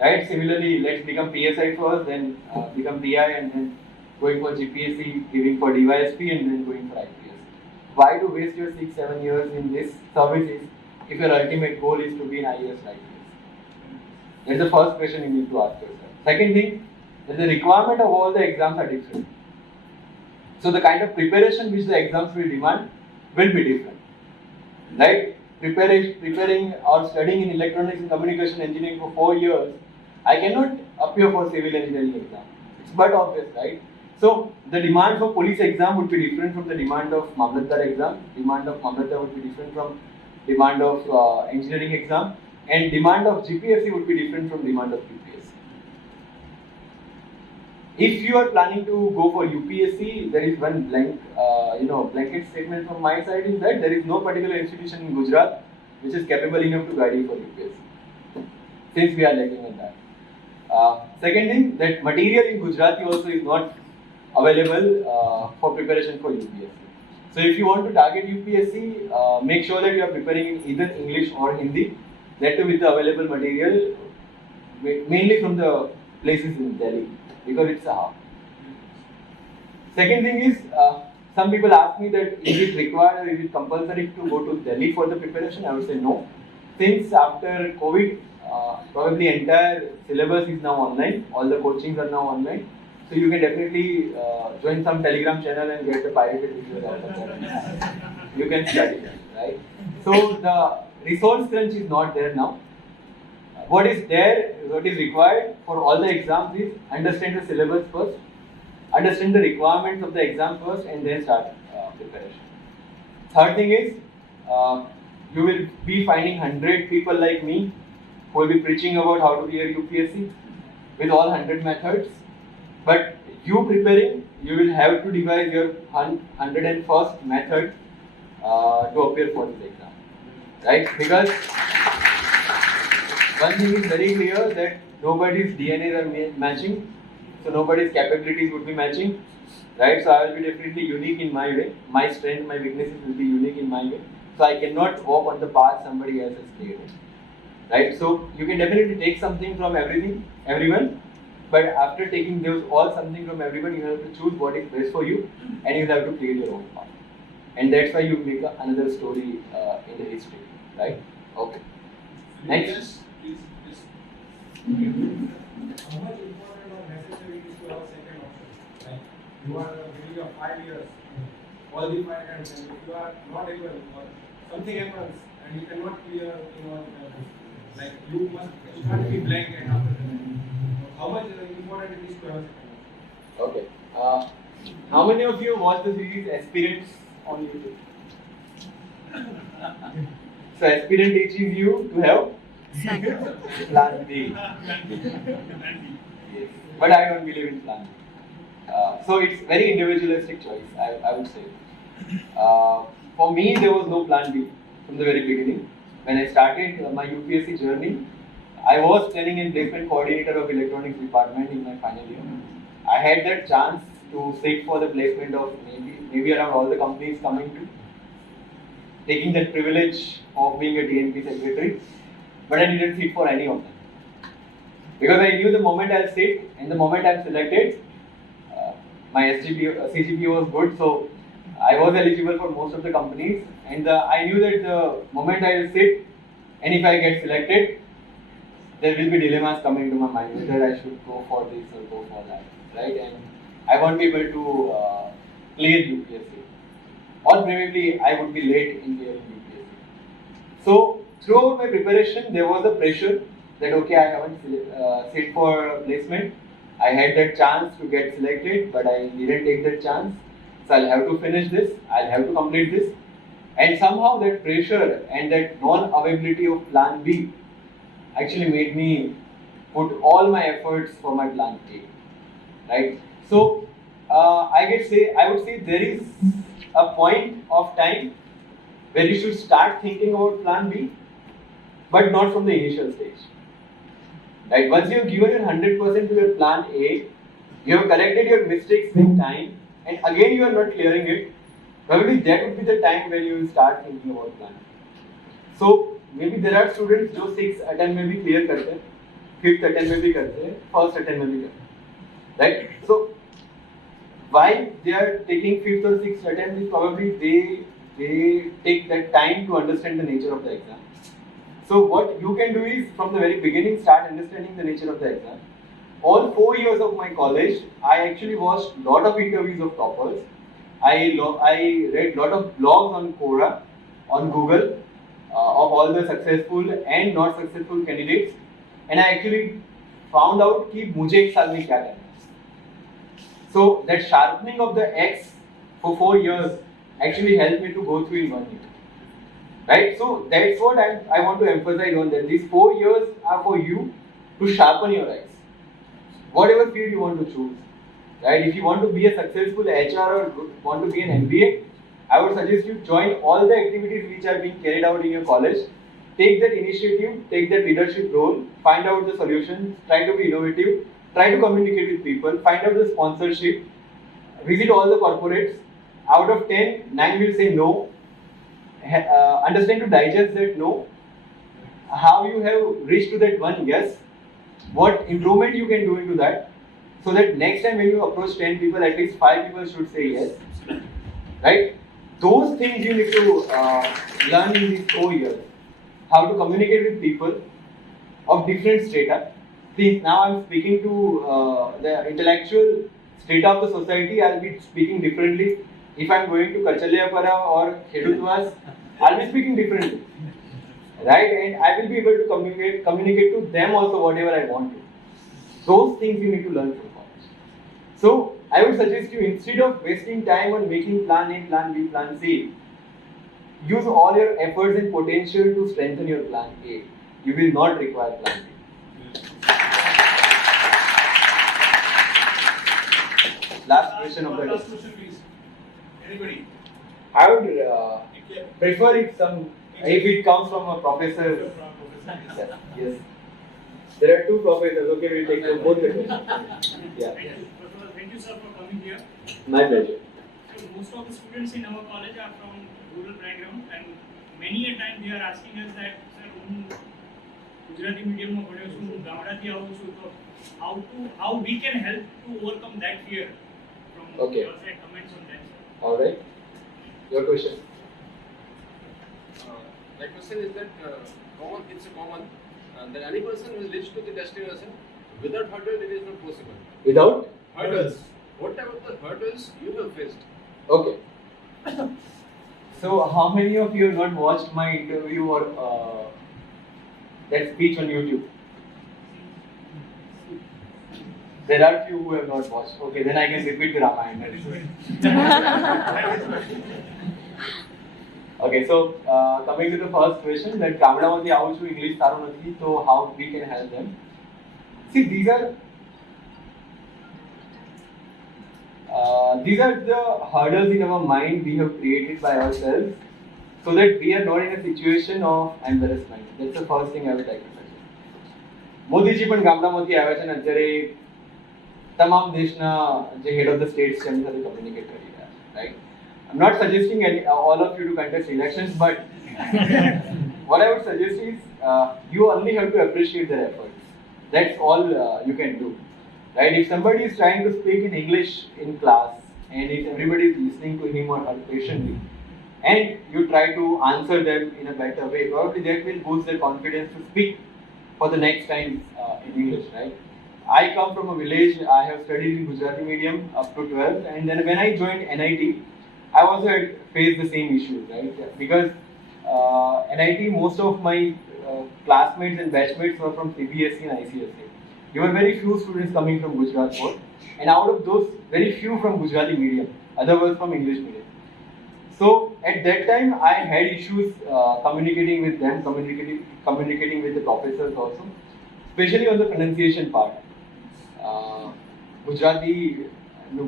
Right? Similarly, let's become PSI first, then become PI, and then going for GPSC, giving for DYSP, and then going for IPS. Why to waste your 6-7 years in this services if your ultimate goal is to be an IAS or IPS? That's the first question you need to ask yourself. Second thing, that the requirement of all the exams are different. So the kind of preparation which the exams will demand will be different. Right? Preparing or studying in electronics and communication engineering for 4 years, I cannot appear for civil engineering exam. It's but obvious, right? So the demand for police exam would be different from the demand of Mamlatdar exam. Demand of Mamlatdar would be different from demand of engineering exam, and demand of GPSC would be different from demand of UPSC. If you are planning to go for UPSC, there is one blanket statement from my side is that there is no particular institution in Gujarat which is capable enough to guide you for UPSC, since we are lacking in that. Second thing, that material in Gujarati also is not available for preparation for UPSC. So if you want to target UPSC, make sure that you are preparing in either English or Hindi, that too with the available material, mainly from the places in Delhi, because it's a hub. Second thing is, some people ask me that is it required or is it compulsory to go to Delhi for the preparation? I would say no. Since after COVID, probably entire syllabus is now online, all the coachings are now online. So you can definitely join some Telegram channel and get the pirated videos out of that. You can study them, right? So the resource crunch is not there now. What is there, what is required for all the exams is understand the syllabus first, understand the requirements of the exam first, and then start preparation. Third thing is, you will be finding 100 people like me who will be preaching about how to clear UPSC with all 100 methods. But you preparing, you will have to devise your 101st method to appear for this exam, right? Because one thing is very clear that nobody's DNA are matching, so nobody's capabilities would be matching, right? So I will be definitely unique in my way. My strength, my weaknesses will be unique in my way. So I cannot walk on the path somebody else has created, right? So you can definitely take something from everyone, but after taking those all something from everyone, you have to choose what is best for you, and you have to create your own path. And that's why you make another story in the history, right? Okay. Next. Please. How much important or necessary is to have a second option? Like you are giving your 5 years, all the 5 attempts, and if you are not able or something happens and you cannot clear in all the attempts, like you can't be blank and after that. How much important it is to have a second option? Okay. How many of you watch the series Aspirants on YouTube? So Aspirant teaches you to have Plan B. Yes. But I don't believe in Plan B. So it's very individualistic choice, I would say. For me, there was no Plan B from the very beginning. When I started my UPSC journey, I was training in placement coordinator of electronics department in my final year. I had that chance to sit for the placement of maybe around all the companies coming to, taking that privilege of being a DNP secretary, but I didn't sit for any of them. Because I knew the moment I'll sit and the moment I'm selected, my CGPA was good, so I was eligible for most of the companies, and I knew that the moment I'll sit and if I get selected, there will be dilemmas coming to my mind whether I should go for this or go for that, right? And I won't be able to clear UPSC, or probably I would be late in clearing UPSC. So throughout my preparation, there was a pressure that okay, I haven't sit for placement. I had that chance to get selected, but I didn't take that chance. So I'll have to finish this. I'll have to complete this. And somehow that pressure and that non-availability of Plan B actually made me put all my efforts for my Plan A, right? So I would say there is a point of time where you should start thinking about Plan B, but not from the initial stage. Right? Once you have given your 100% to your plan A, you have corrected your mistakes in time, and again you are not clearing it, probably that would be the time when you will start thinking about plan. So maybe there are students जो 6 attempt में भी clear करते हैं, 5th attempt में भी करते हैं, 1st attempt में भी करते हैं, right? So why they are taking 5th or 6th attempt is probably they take that time to understand the nature of the exam. So what you can do is from the very beginning start understanding the nature of the exam. All 4 years of my college, I actually watched lot of interviews of toppers. I read lot of blogs on Quora, on Google, of all the successful and not successful candidates, and I actually found out कि मुझे एक साल में क्या करना है. So that sharpening of the X for 4 years actually helped me to go through in 1 year. Right? So that's what I want to emphasize on, that these 4 years are for you to sharpen your X. Whatever field you want to choose. Right? If you want to be a successful HR or want to be an MBA, I would suggest you join all the activities which are being carried out in your college. Take that initiative, take that leadership role, find out the solutions, try to be innovative, try to communicate with people, find out the sponsorship, visit all the corporates. Out of 10, 9 will say no. Understand to digest that no. How you have reached to that one yes. What improvement you can do into that, so that next time when you approach 10 people, at least 5 people should say yes. Right? Those things you need to learn in these 4 years. How to communicate with people of different strata. Please, now I'm speaking to the intellectual strata of the society. I'll be speaking differently. If I'm going to Karchalyapara or Khedutwas, I'll be speaking differently. Right? And I will be able to communicate to them also whatever I want to. Those things you need to learn from college. So I would suggest you, instead of wasting time on making plan A, plan B, plan C, use all your efforts and potential to strengthen your plan A. You will not require plan B. Last question of the Last day. question, please. Anybody? I would prefer if it comes from a professor. Yes. There are 2 professors. Okay, we'll take both the questions. Yeah. Thank you, sir, for coming here. My pleasure. So most of the students in our college are from rural background, and many a time they are asking us that, sir, હું ગુજરાતી મીડિયમમાં ભણ્યો છું, હું ગામડાથી આવું છું, તો how we can help to overcome that fear from Okay. your side, comments on that, sir. All right. Your question. My question is that it's a common that any person will reach to the destination without hurdle, it is not possible. Without? Hurdles. What about the hurdles you have faced? Okay. So, how many of you have not watched my interview or that speech on YouTube? There are few who have not watched. Okay, then I can repeat the Ramayana. Okay, so coming to the first question, that ગામડામાંથી આવું છું, English સારું નથી, so how we can help them? See, these are the hurdles in our mind we have created by ourselves, so that we are not in a situation of embarrassment. That's the first thing I would like to say. Modiji પણ ગામડામાંથી આવ્યા છે ને અત્યારે તમામ દેશના જે head of the states છે એમની સાથે communicate કરી રહ્યા છે, right? I'm not suggesting all of you to contest elections, but what I would suggest is you only have to appreciate their efforts. That's all you can do. Right? If somebody is trying to speak in English in class, and if everybody is listening to him or her patiently, and you try to answer them in a better way, probably that will boost their confidence to speak for the next time in English, right? I come from a village. I have studied in Gujarati medium up to 12th, and then when I joined NIT, I also had faced the same issues, right? Because NIT, most of my classmates and batchmates were from CBSE and ICSE. There were very few students coming from Gujarat board, and out of those, very few from Gujarati medium, other were from English medium. So at that time, I had issues communicating with them, communicating with the professors also, especially on the pronunciation part. Gujarati,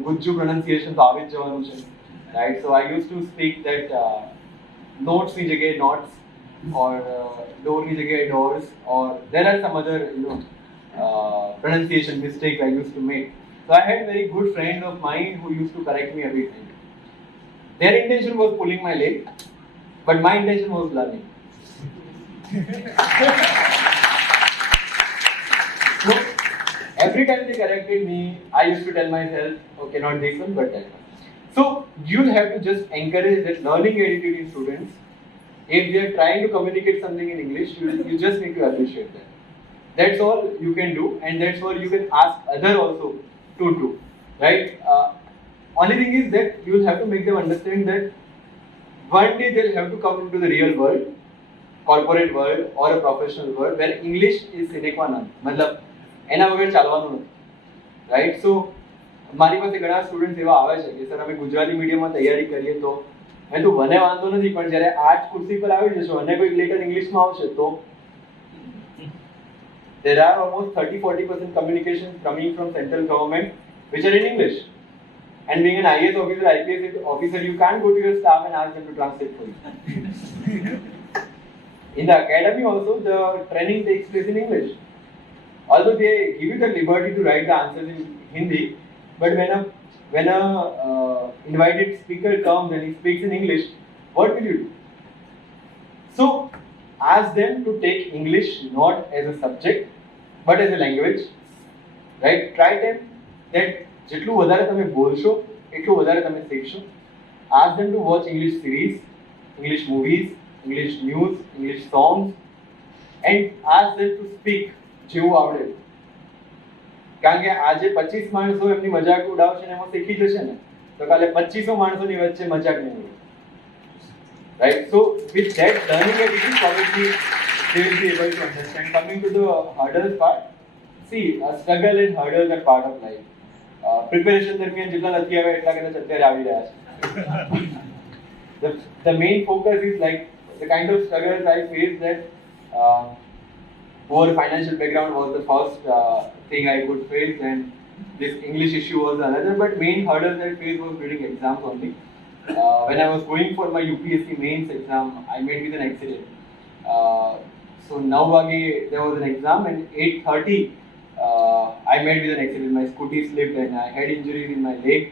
Gujju pronunciation તો આવી જ જવાનું છે, right? So I used to speak that notes ની જગ્યાએ knots, or door ની જગ્યાએ doors, or there are some other pronunciation mistakes I used to make. So I had very good friends of mine who used to correct me every time. Their intention was pulling my leg, but my intention was learning. So every time they corrected me, I used to tell myself, okay, not this one, but that one. So you'll have to just encourage that learning attitude in students. If they are trying to communicate something in English, you just need to appreciate that. That's all you can do, and that's what you can ask other also to do, right? Only thing is that you will have to make them understand that one day they'll have to come into the real world, corporate world or a professional world where English is sine qua non. मतलब એના વગર ચાલવાનું નથી, right? સો મારી પાસે ઘણા students એવા આવે છે કે સર અમે ગુજરાતી મીડિયમમાં તૈયારી કરીએ તો મેં તો મને વાંધો નથી, પણ જ્યારે આ જ કુર્સી પર આવી જશો અને કોઈ લેટર ઇંગ્લિશમાં આવશે તો there are almost 30-40% communications coming from central government which are in English. And being an IAS officer, IPS officer, you can't go to your staff and ask them to translate for you. In the academy also, the training takes place in English. Although they give you the liberty to write the answers in Hindi, but when a invited speaker comes and he speaks in English, what will you do? So ask them to take English not as a subject, but as a language, right? Try them that જેટલું વધારે તમે બોલશો એટલું વધારે તમે શીખશો. Ask them to watch English series, English movies, English news, English songs, and ask them to speak જેવું આવડે. કારણ કે આજે 25 માણસો એમની મજાક ઉડાવશે ને એમાં શીખી જશે ને તો કાલે 2500 માણસોની વચ્ચે મજાક નહીં ઉડે. Right? So with that learning attitude, probably they will be able to understand. Coming to the hurdles part, see, struggle and hurdles are part of life. Preparation દરમિયાન જેટલા નથી આવે એટલા કદાચ અત્યારે આવી રહ્યા છે. The main focus is like the kind of struggles I faced that poor financial background was the first thing I could face, and this English issue was another. But main hurdles I faced was during exams only. When I was going for my UPSC mains exam, I met with an accident. So 9 wage there was an exam, and 8:30 I met with an accident. My scooty slipped and I had injuries in my leg,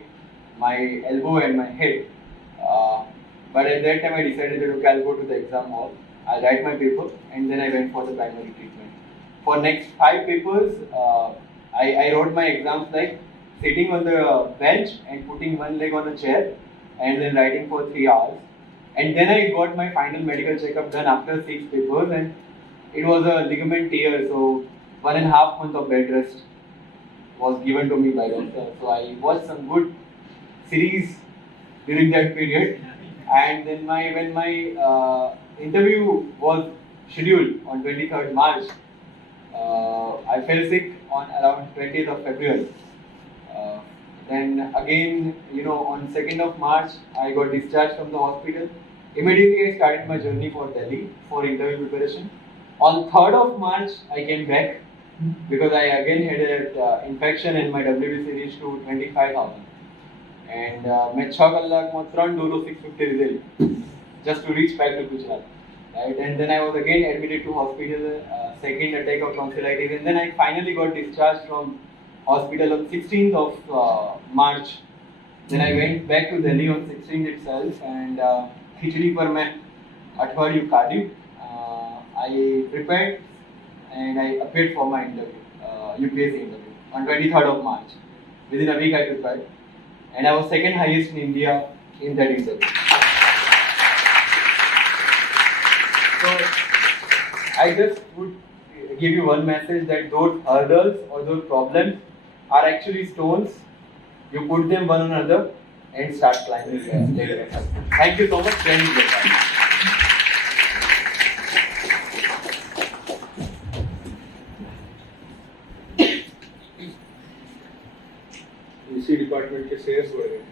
my elbow and my head. But at that time I decided that okay, I'll go to the exam hall, I'll write my paper, and then I went for the primary treatment. For next 5 papers, I wrote my exams like sitting on the bench and putting one leg on a chair and then writing for 3 hours. And then I got my final medical checkup done after 6 papers, and it was a ligament tear, so 1.5 months of bed rest was given to me by doctor. So I watched some good series during that period, and then when my interview was scheduled on 23rd March, I fell sick on around 20th of February. Then again, on 2nd of March, I got discharged from the hospital. Immediately I started my journey for Delhi for interview preparation. On 3rd of March, I came back because I again had an infection and my WBC reached to 25,000. And मैं 6 કલાકમાં 3 ડોલો 650 લીધેલી just to reach back to Gujarat. Right? And then I was again admitted to hospital, second attack of tonsillitis, and then I finally got discharged from hospital on 16th of March. Then I went back to Delhi on 16th itself, and khichdi par main અઠવાડિયું કાઢ્યું. I prepared and I appeared for my interview, UPSC interview on 23rd of March. Within a week I prepared, and I was second highest in India in that interview. So I just would give you one message that those hurdles or those problems are actually stones. You put them one on another and start climbing later. Thank you so much. इसी department के shares बढ़ गए.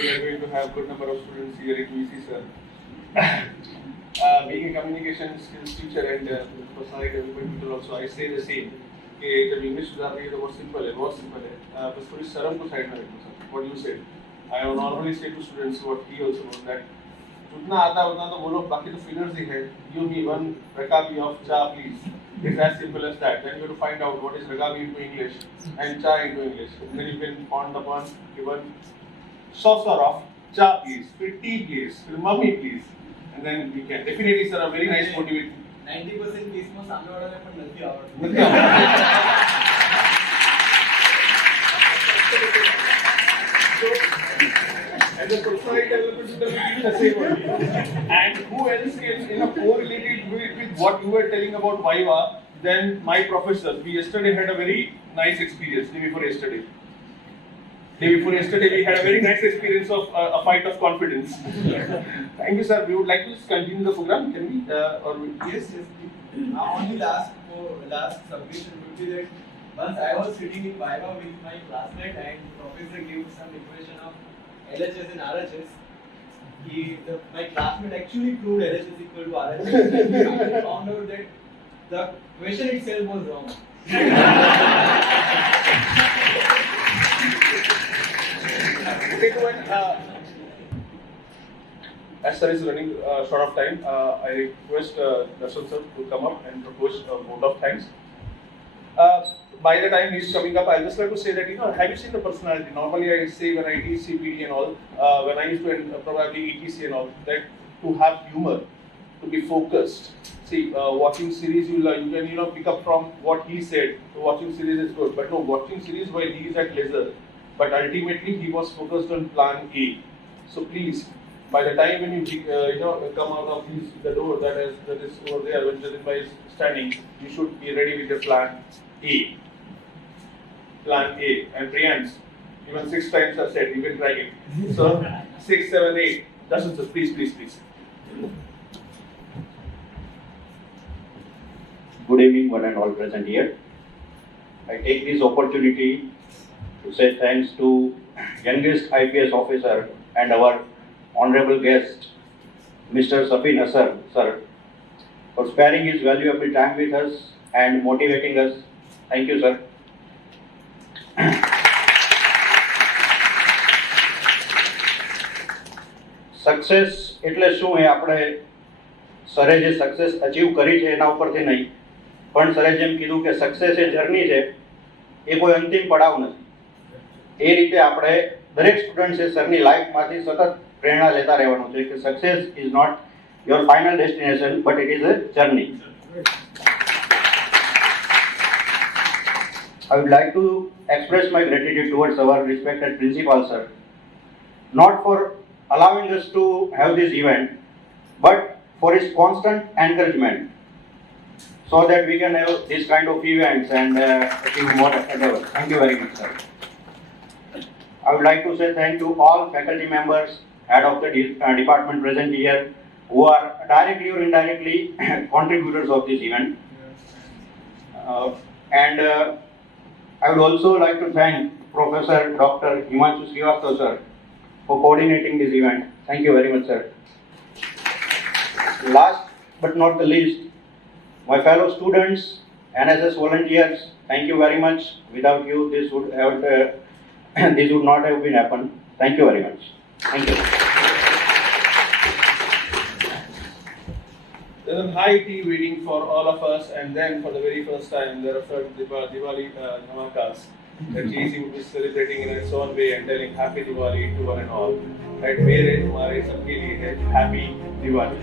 We are going to have good number of students here in VC, sir. Being a communication skills teacher and personality development tutor also, I say the same. कि जब English सुधारनी है तो बहुत simple है. बस थोड़ी शर्म को साइड में रखो sir. What you said, I normally say to students what he also knows that जितना आता है उतना तो बोलो, बाकी तो fillers ही है. Give me 1 recap of cha please. It's as simple as that. Then you have to find out what is ragavi into English and cha into English. And then you can pond upon even saucer of cha please, फिर tea please, फिर mummy please. And then we can definitely sir a very nice motivation. 90% કેસમાં સામેવાળાને પણ નથી આવડતું. And the personality development system will be the same only. And who else can, correlated with what you were telling about Viva, then my professor. We yesterday had a very nice experience, day before yesterday. Day before yesterday, we had a very nice experience of a fight of confidence. Thank you, sir. We would like to just continue the program. Can we? Yes. Only last submission would be that once I was sitting in Viva with my classmate and professor gave some equation of LHS and RHS. My classmate actually proved LHS equal to RHS. I found out that the question itself was wrong. Okay, so when, as sir is running short of time, I request Darshan sir to come up and propose a vote of thanks. By the time he's coming up, I'll just like to say that, have you seen the personality? Normally I say when I teach CPD and all, when I used to probably ETC and all, that to have humor, to be focused. See, watching series, you can, pick up from what he said. So watching series is good, but no, watching series while he is at leisure. But ultimately, he was focused on plan A. So please, by the time when you come out of the door that is over there, when Jatinbhai is standing, you should be ready with your plan A. Plan A. And Priyansh, even 6 times I've said, you can try it. So 6, 7, 8. That's just please. Good evening, one and all present here. I take this opportunity to say thanks to youngest IPS officer and our honorable guest, Mr. Safin Hasan, sir, for sparing his valuable time with us and motivating us. Thank you, sir. Success એટલે શું એ આપણે સરે જે success achieve કરી છે એના ઉપરથી નહીં, પણ સરે જેમ કીધું કે સક્સેસ એ જર્ની છે, એ કોઈ અંતિમ પડાવ નથી. એ રીતે આપણે દરેક સ્ટુડન્ટ્સે સરની લાઈફમાંથી સતત પ્રેરણા લેતા રહેવાનું છે કે success is not your final destination but it is a journey. I would like to express my gratitude towards our respected principal sir, not for allowing us to have this event, but for his constant encouragement, so that we can have this kind of events and achieve more endeavor. Thank you very much, sir. I would like to say thank to all faculty members, head of the department present here, who are directly or indirectly contributors of this event. And I would also like to thank Professor Dr. Himanshu Srivastava sir for coordinating this event. Thank you very much, sir. Last but not the least, my fellow students, NSS volunteers, thank you very much. Without you, this would not have been happened. Thank you very much. Thank you. There's a high tea waiting for all of us, and then for the very first time, there are certain Diwali Dhamakas that GC would be celebrating in its own way and telling Happy Diwali to one and all. Right? मेरे तुम्हारे सबके लिए है Happy Diwali.